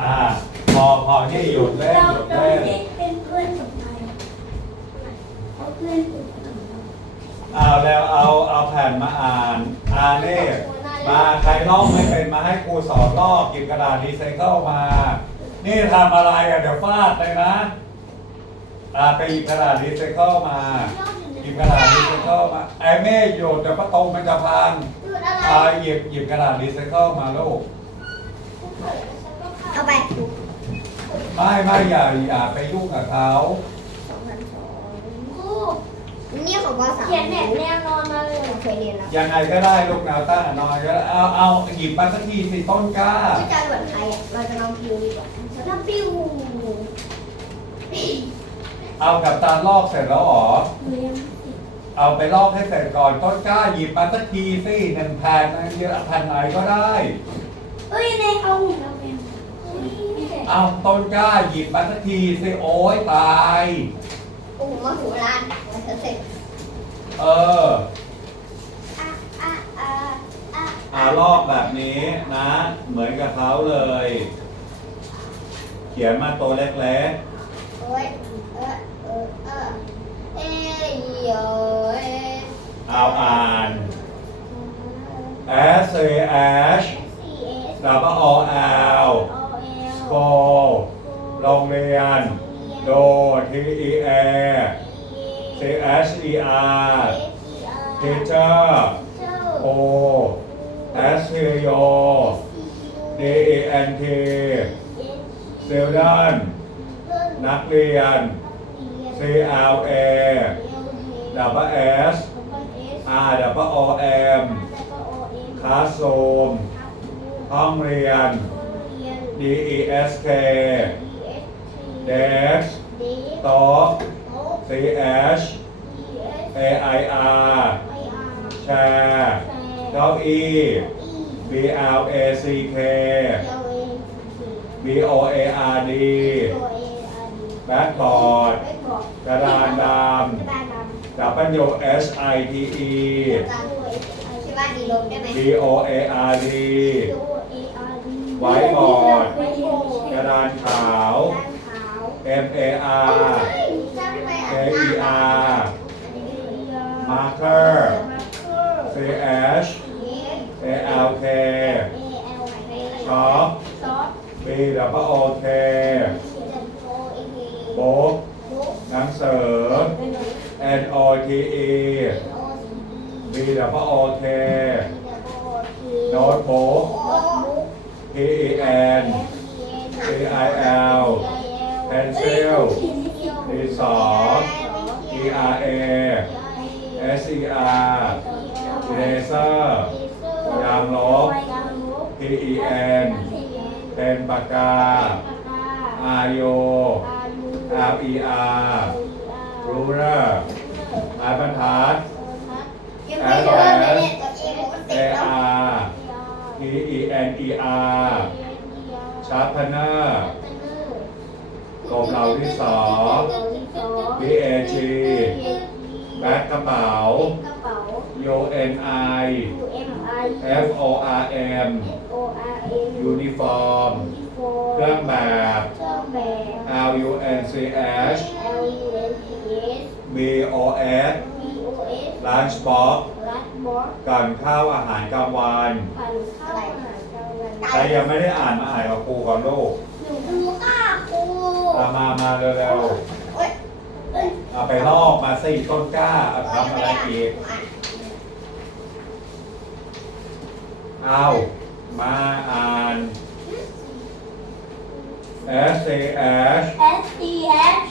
อ่า พอพอที่หยุดเล่นเราหยุดเราเล่นเด็กเป็นเพื่อนกับใครเขาเพื่อนกับใครเอาแล้วเอาเอาแผ่นมาอ่านอ่านนี่มาใครลอกไม่เป็นมาให้ครูสอนลอกหยิบกระดาษรีไซเคิลมา นี่ทำอะไรอะเดี๋ยวฟาดเลยนะอ่าไปหยิบกระดาษรีไซเคิลมาหยิบกระดาษรีไซเคิลมาไอ้เม่หยุดเดี๋ยวประตูมันจะพังหยุดอะไร อ่าหยิบหยิบกระดาษรีไซเคิลมาลูก เอาไปไม่ไม่อย่าอย่าไปยุ่งกับเขาสองพันสองครูนี่ของปสามเขียนแบบแนวนอนมาเลยผมเคยเรียนแล้วยังไงก็ได้ลูกแนวตั้งอะนอนก็ได้เอาเอาหยิบมาสักทีสิต้นกล้า ผู้จารย์เหมือนใครอะเราจะลองพิวดีกว่าน้ำปิ้วเอากับตาลอกเสร็จแล้วเหรอเลี้ยงเอาไปลอกให้เสร็จก่อนต้นกล้าหยิบมาสักทีสิหนึ่งแผ่นนะเยอะแผ่นไหนก็ได้ เอ้ยในเอาหุ่นเราเป็นเฮ้ยเอาต้นกล้าหยิบมาสักทีสิโอ้ยตาย โอ้โหมาหูร้านมาเสร็จเออ อะอะอะอะอาลอกแบบนี้นะ เหมือนกับเขาเลย เขียนมาตัวเล็กโอ้ยเออเออเออเอยโยเอยๆเอาอ่าน S A H W O L โกโรงเรียน โด T E A C H E R teacher O S T O D E N T student นักเรียน C L A W S R W O M classroom ห้องเรียน D E S K desk โต๊ะ C H A I R แชร์เก้าอี้ B L A C K B O A R D แบ็คบอร์ดกระดานดำ W S I T E ใช่ป่ะดีลบได้ไหม B O A R D ไว้บอร์ดกระดานขาวด้านขาว M A R K E R marker C H A L K ช็อป B W O K บุ๊กหนังสือ N O T E B W O K โน้ตบุ๊ก P E N C I L pencil ดินสอ E R A S E R eraser ยางลบ P E N เป็นปากกา R U R E R ruler ไม้บรรทัดยังไม่ เริ่มเลยเนี่ยตัวเองมันติ A ดแล้ว R T E N E R sharpener กบเหล่าที่สอง B A G แบ็คกระเป๋ากระเป๋า U N I U M I F O R M O R M uniform เครื่องแบบเครื่องแบบ L U N C H L U N C S B O S B O S lunch box รัดบอสก่อนข้าวอาหารกลางวันผ่านเข้าอาหารกลางวันใครยังไม่ได้อ่านมาอ่านกับครูก่อนลูกหนูดูค่ะครูมามามาเร็วโอ๊ยเอ้ยๆเอาไปลอกมาสิต้นกล้าเอาทำอะไรอีกเอามาอ่าน S C H S D S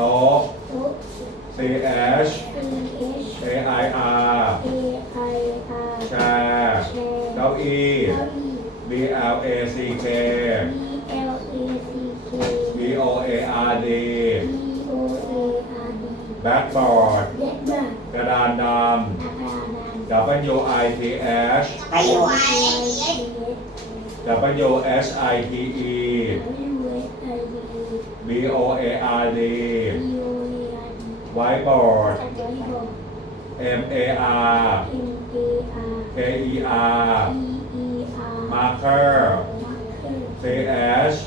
โต๊ะโต๊ะ C C H C H A I R A I R แชร์แชร์เก้าอี้เก้าอี้ B L A C K B L A C K B O A R D B O A R D แบ็กบอร์ดเล็กมากกระดานดอาคารนันำ W I T H ไปไหว W H I T E B O A R D ไวท์บอร์ด M A R K E R มาร์เกอร์ C H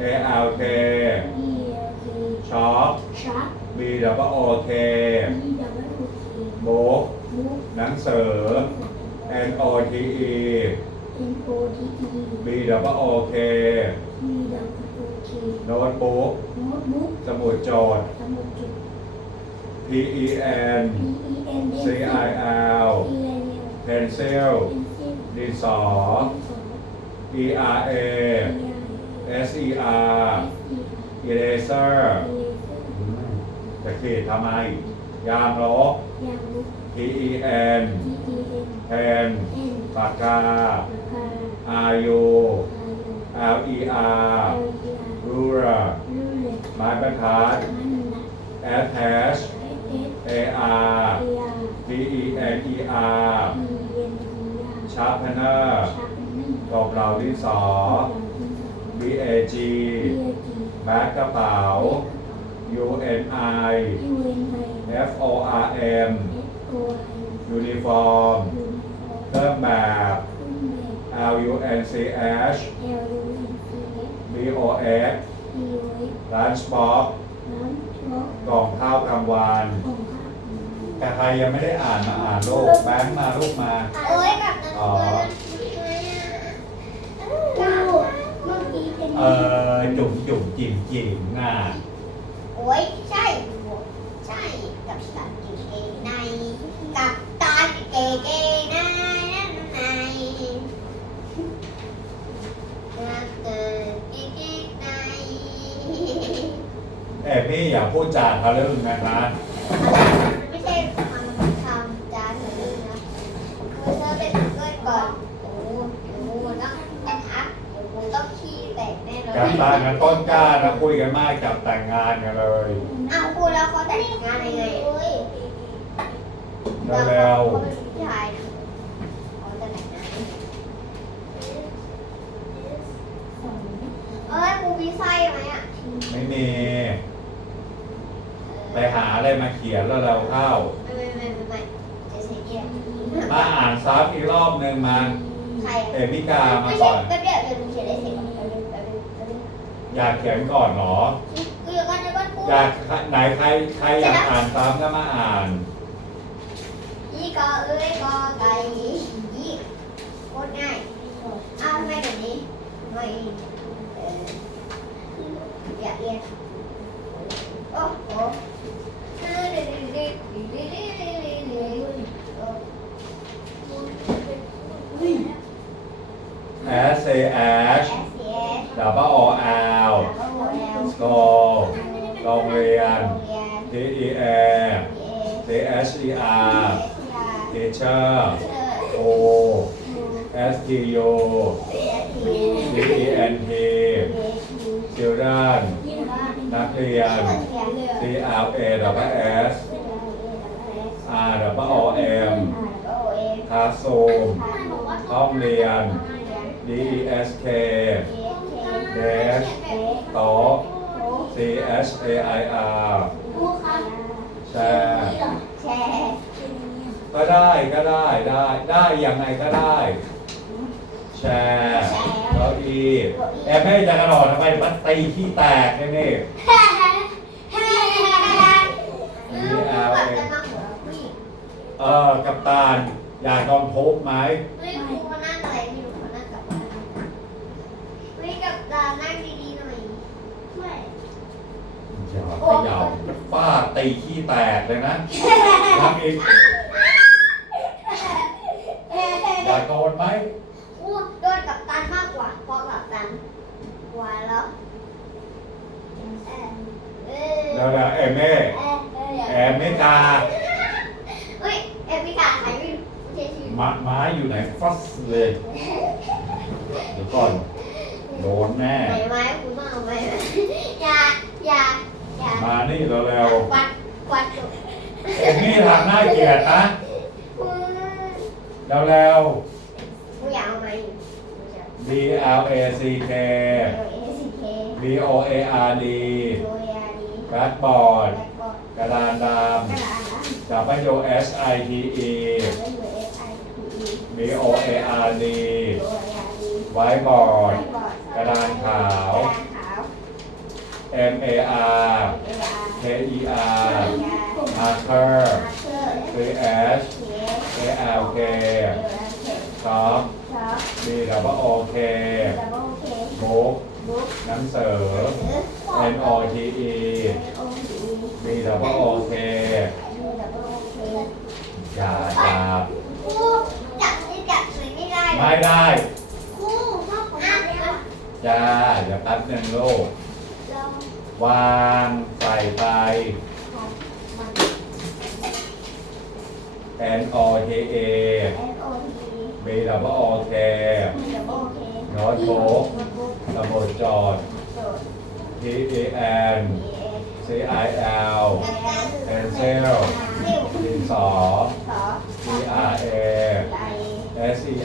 A L K ช็อป B W O K บุ๊กหนังสือ N O T E B W O K โน้ตบุ๊กสมุดจทย์ P E N C I L pencil ดินสอ E R A S E R eraser จะขีดทำไม ยางลบ P E N pen ปากกา R U L E R ruler ไม้บรรทัด A R อ E ร์ดีาร์ชาพเนอร์ตบเหล่าที่สอ B A G แบกกระเป๋า U N I F O R M uniform เครื่องแบบ L U N C H B O S ร้านสปอคกล่องข้าวกลางวัน แต่ใครยังไม่ได้อ่านมาอ่านลูกแบงค์มาลูกมา โอ้ยแบบนั้นอ๋อเออจุ่มจุ่มจิ๋มจิ๋มง่ะโอ้ยใช่ใช่กับสัตว์เก๋ๆในกับตาเก๋ๆในในกับเก๋ๆในเอ้พี่อย่าพูดจาทะลึ่งนะคะ ไม่ใช่คำคำจานหรือนะคือเธอเป็นเกิดก่อนโอ้โหต้องนะครับเดี๋ยวกูต้องขี้แต กแน่เลยกับตากับต้นกล้านะคุยกันมากจับแต่งงานกันเลยอ้าวกูแล้วเขาแต่งงานยังไงเอ้ยเร็วเขาเป็นผู้ชายนะเขาจะแต่งงานเอ้ยกูมีไส้ไหมอะๆไม่มีไปหาอะไรมาเขียนแล้วเราเข้า ไม่ไม่ไม่ไม่ไม่จะใช้เยี่ยมาอ่านซับอีกรอบหนึ่งมาใครเอมิกามาไม่ก่ใช่อนแป๊บเดียวเดี๋ยวมึงเขียน อยากเขียนก่อนเหรอกูอยู่กันในบ้านกูอยากไหนใครใครอยากอ่านซ้ำก็มาอ่าน ยี่กอเอ้ยกอไก่ยี่โคตรง่ายอ้าวทำไมแบบนี้ไม่เอออยากเรียนโอ้โห S A H W O L school โรงเรียน T E A T H E R teacher O S T U D E N T children นักเรียน C R A W S R W O M classroom ห้องเรียน D E S K desk โต๊ะ C H A I R แชร์แชร์ก็ได้ก็ได้ได้ได้ยังไงก็ได้ แชร์เก้าอี้แอบไม่จะกระโดดทำไมมันตีขี้แตกเนี่ยนี่เออ กับตาลอยากลองทุบไหม เฮ้ยครูมานั่งอะไรไม่รู้เขานั่งกับบ้านเฮ้ยกับตานั่งดีๆหน่อยไม่ อย่าขยับฟาดตีขี้แตกเลยนะทำอีกอยากโดนไหมกูโดนกับตันมากกว่าเพราะกับตันกว่าแล้วเออเออแล้วแล้วเอเม่เออเออแอเมริกาเฮ้ยแอฟริกาใครไม่รู้ไม่ใช่ชื่อม้าม้าอยู่ไหนฟัสเลยเดี๋ยวก่อนโดนแน่ ไหนไม้คุณต้องเอาไว้อย่าอย่าอย่า มานี่เร็วควัดควัดจุๆเอ็มมี่ทำหน้าเกลียดนะคุณเร็วกูอยากเอาไม้อยู่ๆ B L A C K เอเอสเค B O A R D โดยาดีแบล็คบอร์ดแล้วก็กระดานดกระดาษนะำ W S I T E แล้วอยู่เอสไอพี B O A R D โดยาดีไว้บอร์ด ไว้บอร์ดกระดานขาว กระดานขาว M A R K E R Marker C H A L K เอลเค Shop ช็อป B W O K ดับเค Book หนังสือ N O T E โอที B W O K ดูดับเบิลเคอย่าจับจับนี่จับเลยไม่ได้ไม่ได้ครูพ่อผมมาแล้วจ้าเดี๋ยวแป๊บนึ่งลูก วางใส่ไปของมัน N O T A N O T B W O K ดับเบิลเคโน้ตบุ๊กโน้ตบุ๊กระบบจอดโจทย์ P E N E N C I L เพน Pencil ซิลดินสอสอ P R A ไล S E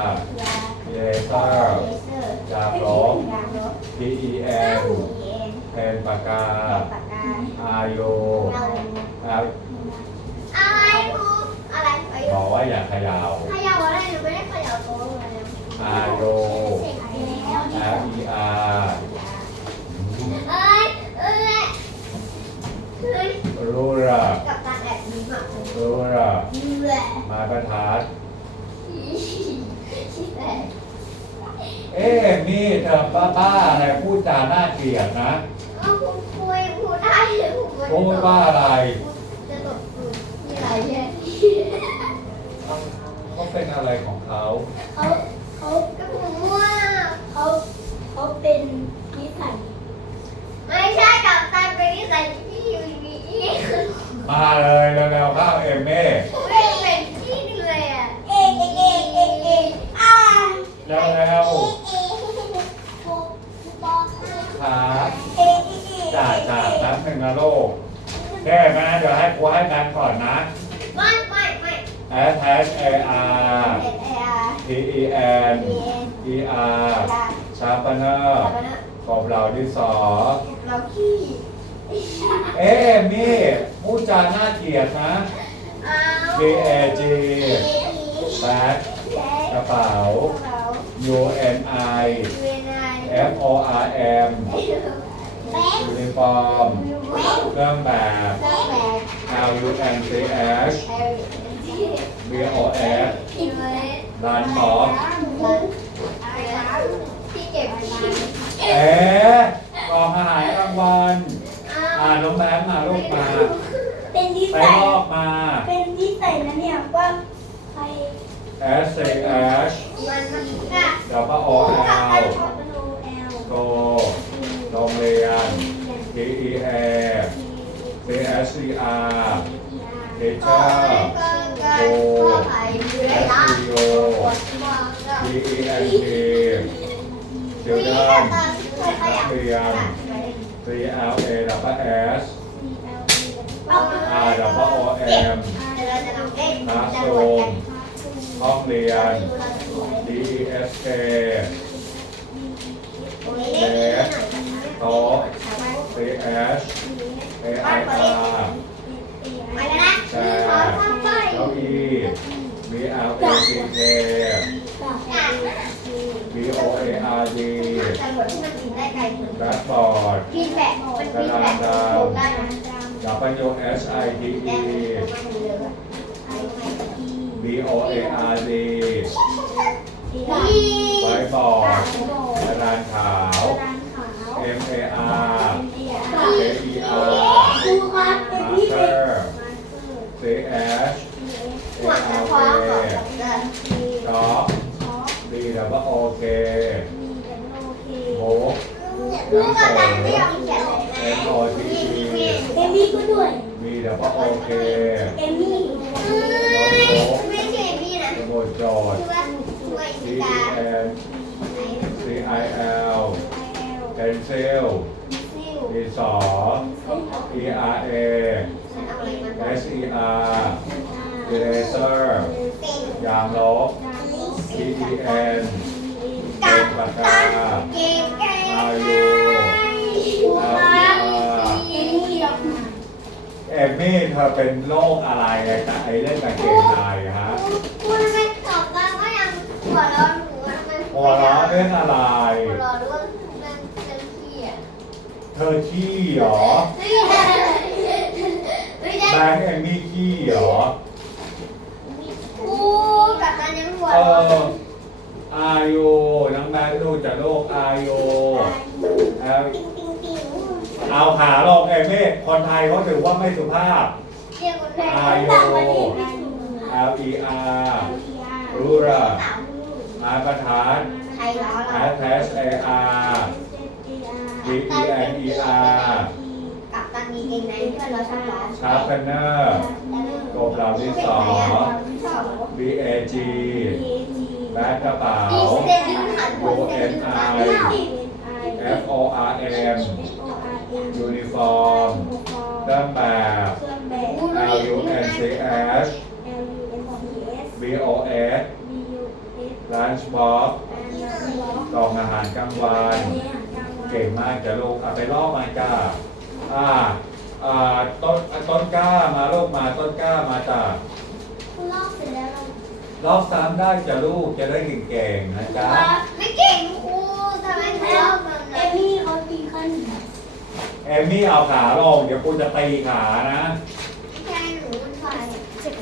R ยา Eraser เลเซอร์ยาลบยาลบ P E N E N เพนปากกาปากกา R U เราครับอะไรครูอะไรไปบอกว่าอย่าเขยาวขยับอะไรหนูไม่ได้ขยับโต๊ะเลย R U เสร็จแล้ว R E R เอ้ยเอ้ยเฮ้ย Ruler กับการแอบยิ้มอะ Ruler ยิ้มแหละไม้บรรทัดชิบแหละเอ๊ะนี่เธอบ้าๆอะไรพูดจาน่าเกลียดนะเอา คุณคุยพูดได้หรือคุณพูดว่าอะไรจะตบคุณมีอะไรเนี่ยเขาเป็นอะไรของเขา เขาเขาก็ผมว่าเขาเขาเป็นนิสัยไม่ใช่กับตันเป็นนิสัยที่มีอีกมาเลยเร็วๆเข้าเอมเม่ ไม่เป็นที่เลยอะ เอเอเอเอเออ่า เร็ว เอเอโบบอก ๆครับ เอเอเอ จ่าจ่าแป๊บห นึ่งนะลูกแค่ไหมเดี๋ยวให้ครูให้กันก่อนนะไม่ไม่ไม่ S H A R เอ็นเออาร์ T E N ดีเอ็น E R ลาชาร์ปเนอร์แล้วก็นะกบเหล่าดินสอ เราขี้เอ๊ะมี่พูดจาน่าเกลียดนะอ้าว B A G แบ็คแจ๊กระเป๋า เรา U N I เวนไน F O R M แบ๊ก ยูนิฟอร์มเครื่องแบบ L U N C H แฮร์รี่ B O F ที่เว้ยรันบอสที่เก็บมาเอ๊ะกองหายรางวัลอ่าน้องแบงค์มาลูกมาเป็นนิไปสัยลอกมา เป็นนิสัยนะเนี่ยว่าใคร S C H มันมันก็ W O ใคร L ขอเป็นโอเอ S C R ก็ Teacher ก็ก็ก็ไผ่อยู่ได้ S ละ T O ปวดมากก็ T E N T คุย Children กันตอนเคยข นั ยั ก บ เรียน C L A W S เอา R W O M เดี๋ยวเรา จะลองเล่นคลาสจะรูวนกัมนห้องเรียนดูเราสวย D E S K โอ้ยเล่นนิดหน่อยกันนะโต๊ะ C H A I R ไปแล้วนะขอทำไปเก้าอี้ B L A C K B O A R D ตำรวจที่มันบินได้ไกลถึงแบล็คบอร์ดบินแบบมันบินแบบถูกได้นะ W S I T แต่ E มันมันเหลือไอ้ไม่ B O A R D ดีไว้บอร์ดกระดานขาว M A R K E R ครูครับเป็นพี่เป็น Marker C H หัว A จะ L คว้า K ของกับเดินช็อป B W O K โบกลูกอาจารย์ไม่ยอมเขียนเลย N O T E เอมี่ก็ด้วยเ B W O K เอมี่เอ้ยไม่ใช่พี่นะสมุดโจทย์ช่วยช่วย C อี E กา N C I L pencil ซิลดินสอ E R A S E R eraser ยางลบ T E N กัเป็บนปากกา R U เอมี่ดอมมี่เธอเป็นโรคอะไรไอ้ตาไอเล่นกางเกงในฮะคุณไม่ตอบได้ก็ยังหัวเราะหนูทำไมหัวเราะเล่นอะไรหัวเร้องเรื่อง เธอขี้เหรอไม่ใช่ไม่ใช่แบงค์เอมมี่ขี้เหรอครูกับมันยังหัวเอเราะออายุน้องแบงค์ดูจากโรคอายุเอาติ๊งติ๊งติ๊งเอาขาลงเอมมี่คนไทยเขาถือว่าไม่สุภาพ เรียกคนแรกอายุ L E R รู้ละมาประธานใครล้อแอเราส S A R D E N E R กับตันมีเกงในเพื่อนเราชอบล้อชาร์ปเนอร์กบเหล่าดินสอ B A G แบกกระเป๋าดีเซนยืนหันหัวเซนยืนหัน F O R M ยูนิฟอร์มเครื่องแบบ L U N C S B O S lunch box กล่องอาหารกลางวัน เก่งมากจ้ะลูกเอาไปลอกมาจ้าอ่าอ่าต้นต้นกล้ามาลูกมาต้นกล้ามาจ้าลอกเสร็จแล้วเราลอกซ้ำได้จ้ะลูกจะได้เก่งๆนะจ๊ะไม่เก่งครูทำไมถึงชอบแบบเอนั้นมี่เขาตีขั้นเอมมี่เอาขาลงเดี๋ยวกูจะตีขานะแค่หนูมันฝ่ายเจ็บ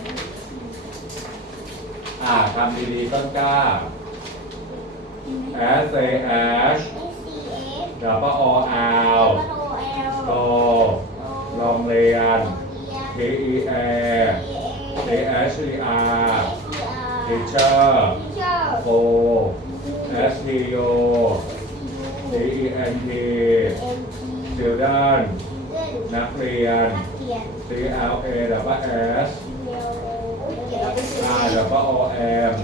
อ่าทำดีๆต้นกล้า S A H เอส W O L โตโรงเรียน T E A T H E R teacher โ S T U T E N T children นักเรียน C L A W S R W O M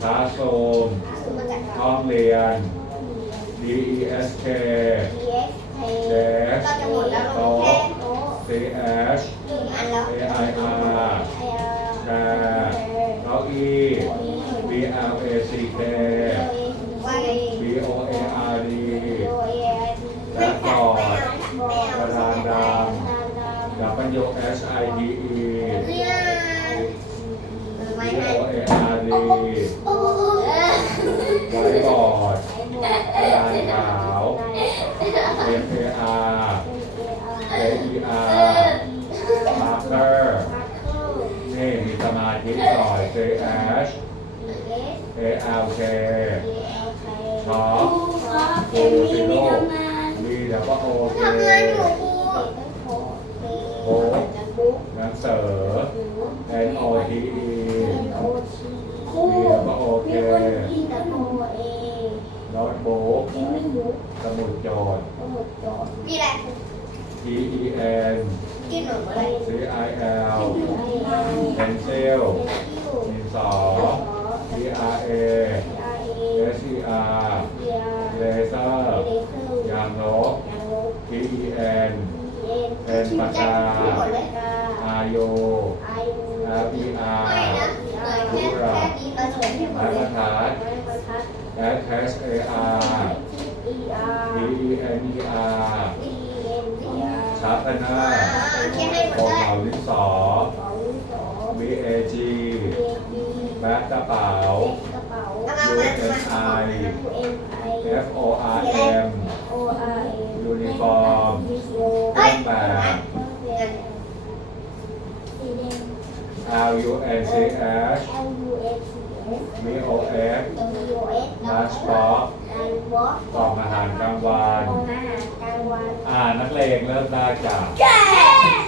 classroom ห้องเรียน D E S K desk โต๊ะ C H A I R แชร์เก้าอี้ B L A C K B O A R D และกอดประธานดำ W H I D E B O A R D ไว้บอ ร์ดกระดานขาว M A R A E R marker นี่มีสมาธิหน่อย J H A L K ช็อปเอมี่ไม่ทำงาน B W O K ทำงานอยู่ครูโค้กหนังสือ N O T E ครู B W O มี K คนกินขนมเอ โน้ตบุ๊ก กินไม่หมู สมุดโจทย์ก็หมดจอดมีอะไร T E N กินหนูอะไร C I L ไอ้ pencil คิวดินสอ D R A ไอ S E R เดีย laser เลเซอร์ยางลบยางลบ T E N เอ็นเป็นปากกาหมดเลยกา R U ไอ L E ไม่ R นะเหนื่อยแค่แค่นี้เราเฉยให้หมไม้ดเลบรยรทัด ไม้บรรทัด S H A R อีอาร์ D E N E R ชาร์ปเนออ่าร์แค่ให้หมกดเลยเหล่าดินสอ B A G เอดีแบกกระเป๋ากระเป๋าเอามามามา U N I ยูเอ็นไอ F O R M โออเอ็นยูนิฟอร์มเครื่องแบบสีแดง L U N C S L U X S V O F W S Lunch Box อันวอล์กกล่อ กลางวันของอาหารกลางวัน อ่านักเลงเริ่มได้จากแก่